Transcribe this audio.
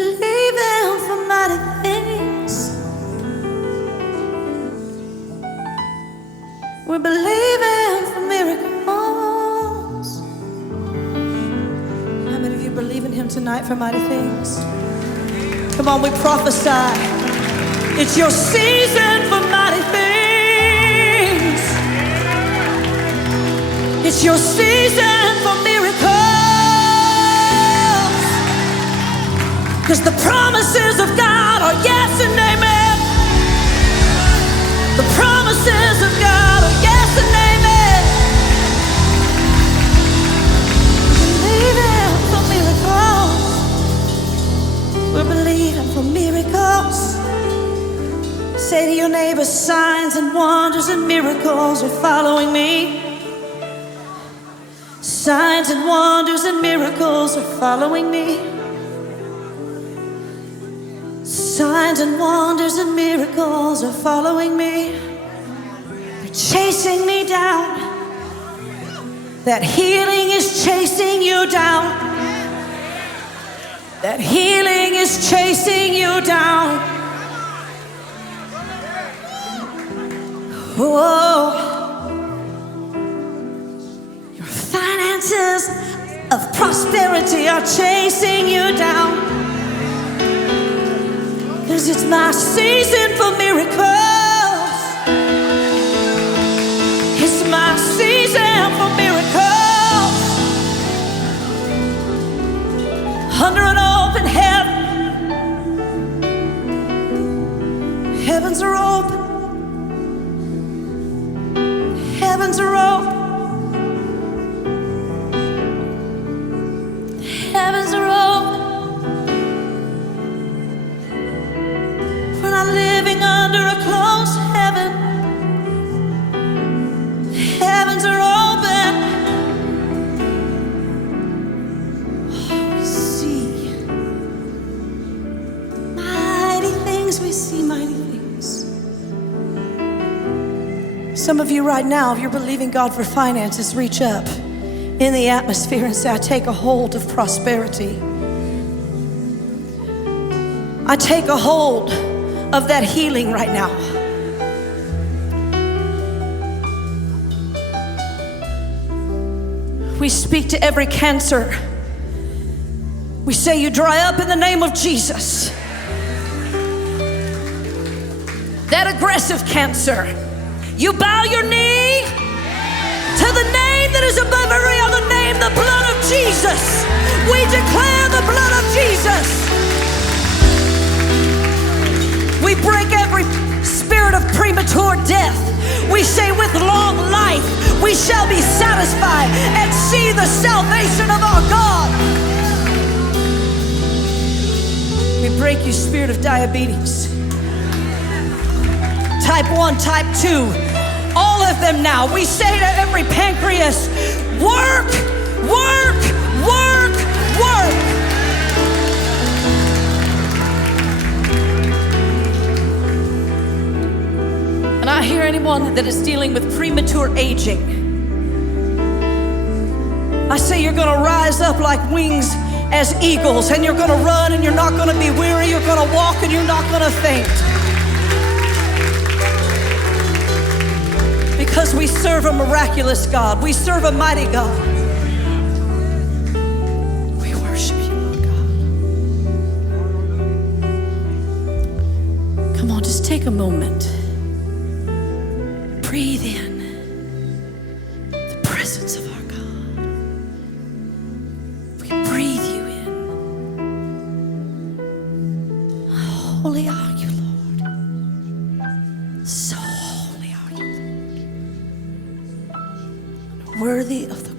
believing for mighty things. We're believing for miracles. How many of you believe in Him tonight for mighty things? Come on, we prophesy. It's your season for mighty things. It's your season for miracles. 'Cause the promises of God are yes and amen. The promises of God are yes and amen. Believing for miracles. We're believing for miracles. Say to your neighbor, signs and wonders and miracles are following me. Signs and wonders and miracles are following me. Signs and wonders and miracles are following me. They're chasing me down. That healing is chasing you down. That healing is chasing you down. Oh, your finances of prosperity are chasing you down. 'Cause it's my season for miracles. It's my season for miracles. Under an open heaven. Heavens are open. Heavens are open. Heavens are open. We're not living under a closed heaven. Heavens are open. Oh, we see mighty things. We see mighty things. Some of you right now, if you're believing God for finances, reach up in the atmosphere and say, I take a hold of prosperity. I take a hold of that healing right now. We speak to every cancer. We say, you dry up in the name of Jesus. That aggressive cancer, you bow your knee to the name that is above every other name, the blood of Jesus. We declare the blood of Jesus. We break every spirit of premature death. We say with long life, we shall be satisfied and see the salvation of our God. We break you, spirit of diabetes. Type 1, type 2, all of them now. We say to every pancreas, work, work, work, work. And I hear anyone that is dealing with premature aging. I say you're going to rise up like wings as eagles, and you're going to run and you're not going to be weary. You're going to walk and you're not going to faint. Because we serve a miraculous God. We serve a mighty God. We worship you, Lord God. Come on, just take a moment. Breathe in the presence of our God. We breathe you in. Holy are you, Lord. So holy are you, Lord. Worthy of the